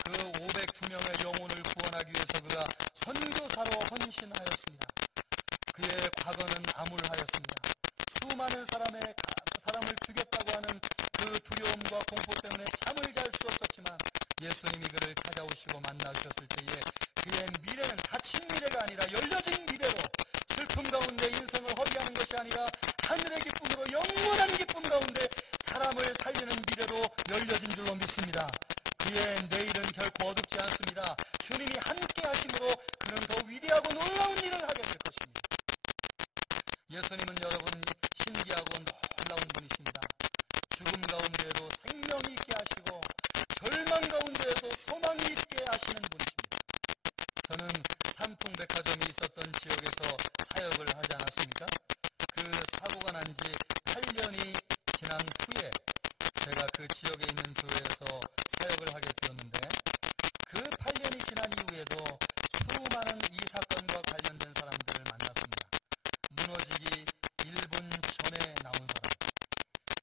그 502명의 영혼을 구원하기 위해서 그가 선교사로 헌신하였습니다. 그의 과거는 암울하였습니다. 수많은 사람을 죽였다고 하는 그 두려움과 공포 때문에 잠을 잘 수 없었지만 예수님이 그를 찾아오시고 만나주셨을 때에 그의 미래는 닫힌 미래가 아니라 열려진 미래로 슬픔 가운데 인생을 허비하는 것이 아니라 하늘의 기쁨으로 영원한 기쁨 가운데 사람을 살리는 미래로 열려진 줄로 믿습니다. 그의 내일은 결코 어둡지 않습니다. 주님이 함께 하심으로 그는 더 위대하고 놀라운 일을 하게 될 것입니다. 예수님은 여러분 신기하고 놀라운 분이십니다. 죽음 가운데에도 생명이 있게 하시고 절망 가운데에도 소망이 있게 하시는 분이십니다. 저는 삼풍백화점이 있었던 지역에서 사역을 하지 않았습니까? 그 사고가 난 지 8년이 지난 후에 제가 그 지역에 있는 교회에서 사역을 하게 되었는데 그 8년이 지난 이후에도 수많은 이 사건과 관련된 사람들을 만났습니다. 무너지기 1분 전에 나온 사람,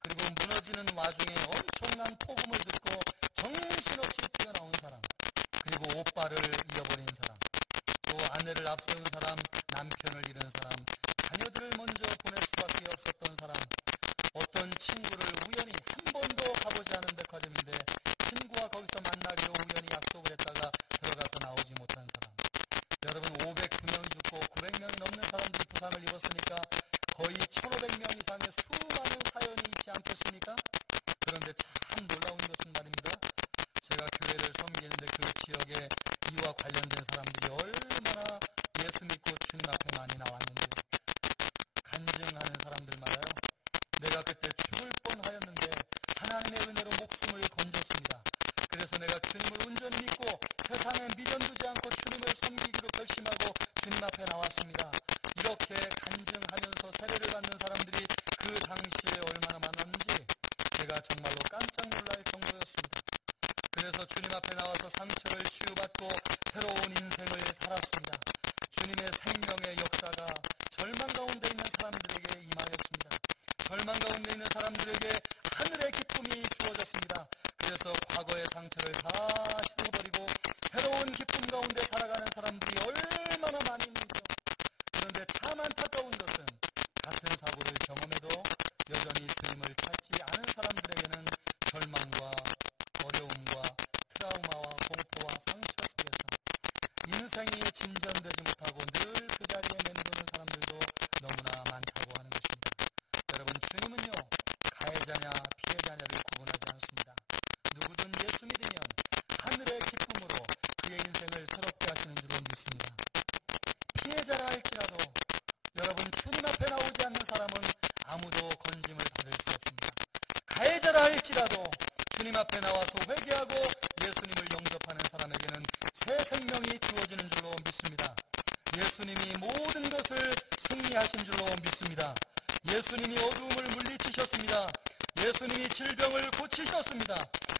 그리고 무너지는 와중에 엄청난 폭음을 듣고 정신없이 뛰어나온 사람, 그리고 오빠를 잃어버린 사람, 또 아내를 앞세운 사람, 남편을 잃은 사람, 자녀들을 먼저 보낼 수밖에 없었던 사람, 어떤 친구를 우연히 한 번도 가보지 않은 백화점인데 친구와 거기서 만나기로 우연히 약속을 했다가 들어가서 나오지 못한 사람, 여러분 502명이 죽고 900명이 넘는 사람들이 부상을 입었으니까 거의 1500명 이상의 수많은 사연이 있지 않겠습니까? 그런데 참 놀라운 것은 말입니다. 제가 교회를 섬기는데 그 지역에 이와 관련된 사람들이 얼마나 예수 믿고 주님 앞에 많이 나왔는지 간증하는 사람들 말아요. 내가 그때 죽을 뻔하였는데 하나님의 은혜로 목숨을 건졌습니다. 그래서 내가 주님을 온전히 믿고 세상에 미련 두지 않고 주님을 섬기기로 결심하고 주님 앞에 나왔습니다. 이렇게 간증하면서 세례를 받는 사람들이 그 당시에 얼마나 많았는지 제가 정말로 깜짝 놀랄 정도였습니다. 그래서 주님 앞에 나와서 상처를 치유받고 새로운 인생을 살았습니다. 주님의 생명의 역사가 절망 가운데 있는 사람들에게 임하였습니다. 절망 가운데 있는 사람들에게 하늘의 기쁨이 주어졌습니다. 그래서 과거의 상처를 다 씻어버리고 새로운 기쁨 가운데 살아가는 사람들이 얼마나 많이 있는지요. 그런데 참 안타까운 것은 같은 사고를 경험해도 여전히 주님을 찾지 않은 사람들에게는 절망과 어려움과 트라우마와 공포와 상처 속에서 인생이 진전되지 못하고 늘 그 자리에 맴도는 사람들도 너무나 많다고 하는 것입니다. 여러분, 주님은요 가해자냐 피해자냐를 구분하지 않습니다. 누구든 예수 믿으면 하늘의 기쁨으로 그의 인생을 새롭게 하시는 줄로 믿습니다. 피해자라 할지라도 여러분 주님 앞에 나오지 않는 사람은 아무도 건짐을 받을 수 없습니다. 가해자라 할지라도 주님 앞에 나와서 회개하고 예수님을 영접하는 사람에게는 새 생명이 주어지는 줄로 믿습니다. 예수님이 모든 것을 승리하신 줄로 믿습니다. 예수님이 어두움을 물리치셨습니다. 예수님이 질병을 고치셨습니다.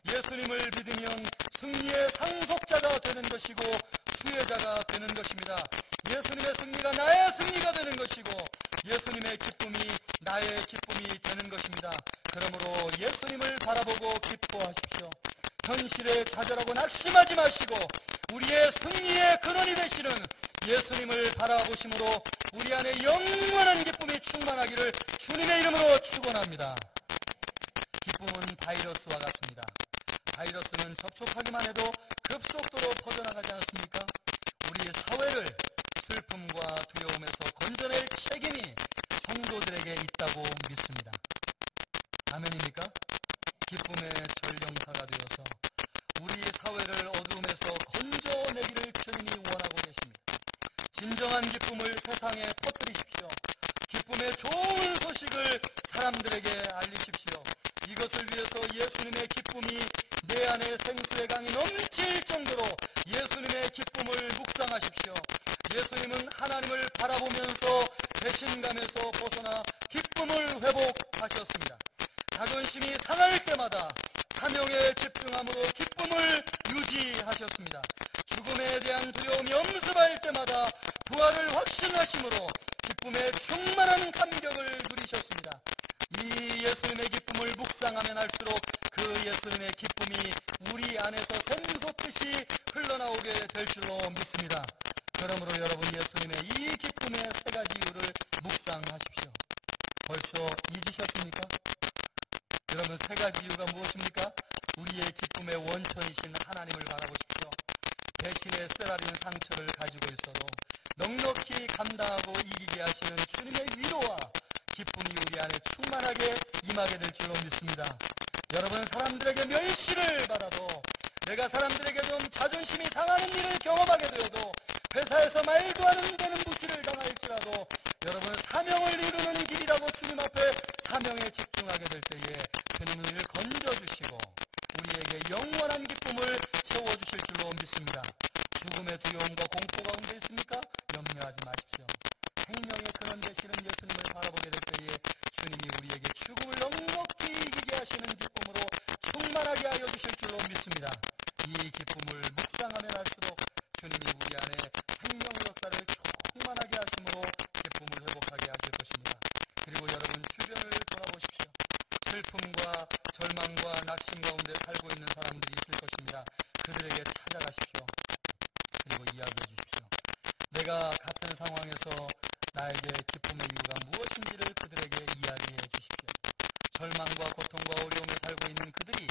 예수님을 믿으면 승리의 상속자가 되는 것이고 수혜자가 되는 것입니다. 예수님의 승리가 나의 승리가 되는 것이고 예수님의 기쁨이 나의 기쁨이 되는 것입니다. 그러므로 예수님을 바라보고 기뻐하십시오. 현실에 좌절하고 낙심하지 마시고 우리의 승리의 근원이 되시는 예수님을 바라보심으로 우리 안에 영원한 기쁨이 충만하기를 주님의 이름으로 축원합니다. 기쁨은 바이러스와 같습니다. 바이러스는 접촉하기만 해도 급속도로 퍼져나가지 않습니까? 우리 사회를 슬픔과 두려움에서 건져낼 책임이 성도들에게 있다고 믿습니다. 아멘입니까? 기쁨의 전령사가 되어서 우리 사회를 어두움에서 건져내기를 주님이 원하고 계십니다. 진정한 기쁨을 세상에 퍼뜨리십시오. 기쁨의 좋은 소식을 사람들에게 알리십시오. 이것을 위해서 예수님의 기쁨이 내 안에 생수의 강이 넘칠 정도로 예수님의 기쁨을 묵상하십시오. 예수님은 하나님을 바라보면서 배신감에서 벗어나 기쁨을 회복하셨습니다. 자존심이 상할 때마다 사명에 집중함으로 기쁨을 유지하셨습니다. 죽음에 대한 두려움이 엄습할 때마다 부활을 확신하심으로 기쁨의 충만한 감격을 누리셨습니다. 이 예수님의 기쁨을 묵상하면 할수록 그 예수님의 기쁨이 우리 안에서 샘솟듯이 흘러나오게 될 줄로 믿습니다. 그러므로 여러분 예수님의 이 기쁨의 세 가지 이유를 묵상하십시오. 벌써 잊으셨습니까? 여러분 세 가지 이유가 무엇입니까? 우리의 기쁨의 원천이신 하나님을 바라보십시오. 배신의 쓰라린 상처를 가지고 있어도 넉넉히 감당하고 이기게 하시는 주님의 위로와 기쁨이 우리 안에 충만하게 임하게 될 줄로 믿습니다. 여러분 사람들에게 멸시를 받아도 내가 사람들에게 좀 자존심이 상하는 일을 경험하게 되어도 회사에서 말도 안 되는 무시를 당할지라도 여러분 사명을 이루는 길이라고 주님 앞에 사명에 집중하게 될 때에 주님은 우리를 건져주시고 우리에게 영원한 기쁨을 채워주실 줄로 믿습니다. 죽음의 두려움과 공포 가운데 있습니까? 염려하지 마십시오. 생명의 근원 되시는 예수님을 바라보게 될 때에 주님이 우리에게 죽음을 넉넉히 이기게 하시는 기쁨으로 충만하게 하여 주실 줄로 믿습니다. 이 기쁨을 묵상하면 할수록 주님이 우리 안에 생명 역사를 충만하게 하심으로 기쁨을 회복하게 하실 것입니다. 그리고 여러분 주변을 돌아보십시오. 슬픔과 절망과 낙심 가운데 살고 있는 사람들이 있을 것입니다. 그들에게 찾아가십시오. 그리고 이야기해 주십시오. 내가 같은 상황에서 나에게 기쁨의 이유가 무엇인지를 그들에게 이야기해 주십시오. 절망과 고통과 어려움에 살고 있는 그들이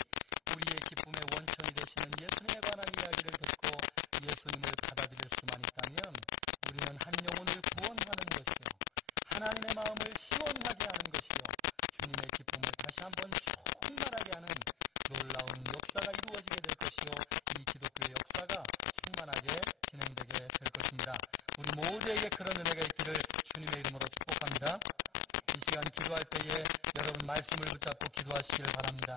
우리의 기쁨의 원천이 되시는 예수님에 관한 이야기를 듣고 예수님을 받아들일 수만 있다면 우리는 한 영혼을 구원하는 것이요 하나님의 마음을 시원하게 하는 것이요 주님의 기쁨을 다시 한번 충만하게 하는 놀라운 역사가 이루어지게 될 것이요 이 기독교의 역사가 충만하게 진행되게 될 것입니다. 우리 모두에게 그런 은혜가 있기를 주님의 이름으로 축복합니다. 이 시간 기도할 때에 여러분 말씀을 붙잡고 기도하시기를 바랍니다.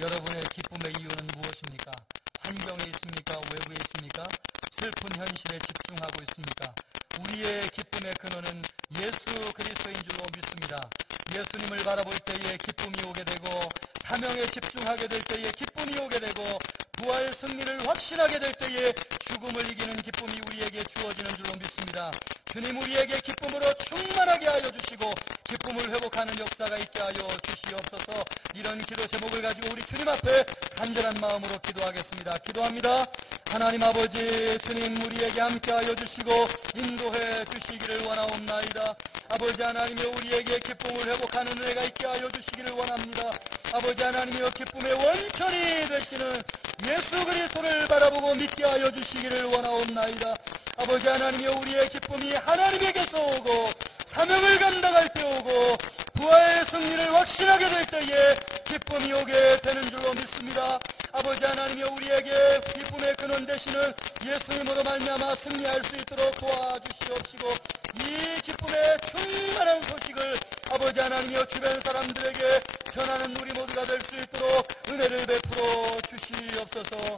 여러분의 기쁨의 이유는 무엇입니까? 환경에 있습니까? 외부에 있습니까? 슬픈 현실에 집중하고 있습니까? 우리의 기쁨의 근원은 예수 그리스도인 줄로 믿습니다. 예수님을 바라볼 때에 기쁨이 오게 되고 사명에 집중하게 될 때에 기쁨이 오게 되고 부활 승리를 확신하게 될 때에 죽음을 이기는 기쁨이 우리에게 주어지는 줄로 믿습니다. 주님 우리에게 기쁨으로 충만하게 하여 주시고 기쁨을 회복하는 역사가 있게 하여 주시옵소서. 이런 기도 제목을 가지고 우리 주님 앞에 간절한 마음으로 기도하겠습니다. 기도합니다. 하나님 아버지 주님 우리에게 함께하여 주시고 인도해 주시기를 원하옵나이다. 아버지 하나님이여 우리에게 기쁨을 회복하는 은혜가 있게 하여 주시기를 원합니다. 아버지 하나님이여 기쁨의 원천이 되시는 예수 그리스도를 바라보고 믿게 하여 주시기를 원하옵나이다. 아버지 하나님이여 우리의 기쁨이 하나님에게서 오고 사명을 감당할 때 오고 부활의 승리를 확신하게 될 때에 기쁨이 오게 되는 줄로 믿습니다. 아버지 하나님이여 우리에게 기쁨의 근원 되시는 예수님으로 말미암아 승리할 수 있도록 도와주시옵시고 이 기쁨의 충만한 소식을 아버지 하나님이여 주변 사람들에게 전하는 우리 모두가 될 수 있도록 은혜를 베풀어 주시옵소서.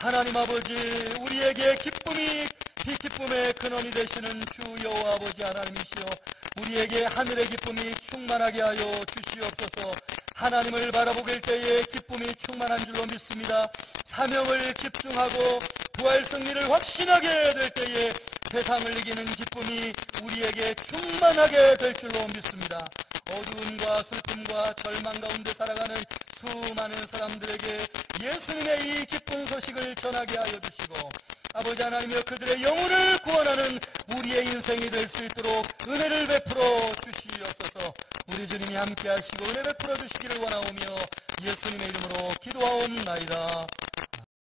하나님 아버지 우리에게 기쁨의 근원이 되시는 주 여호와 아버지 하나님이시여 우리에게 하늘의 기쁨이 충만하게 하여 주시옵소서. 하나님을 바라보길 때에 기쁨이 충만한 줄로 믿습니다. 사명을 집중하고 부활 승리를 확신하게 될 때에 세상을 이기는 기쁨이 우리에게 충만하게 될 줄로 믿습니다. 어두움과 슬픔과 절망 가운데 살아가는 수많은 사람들에게 예수님의 이 기쁜 소식을 전하게 하여 주시고 아버지 하나님이여 그들의 영혼을 구원하는 우리의 인생이 될 수 있도록 은혜를 베풀어 주시옵소서. 우리 주님이 함께 하시고 은혜 베풀어 주시기를 원하오며 예수님의 이름으로 기도하옵나이다.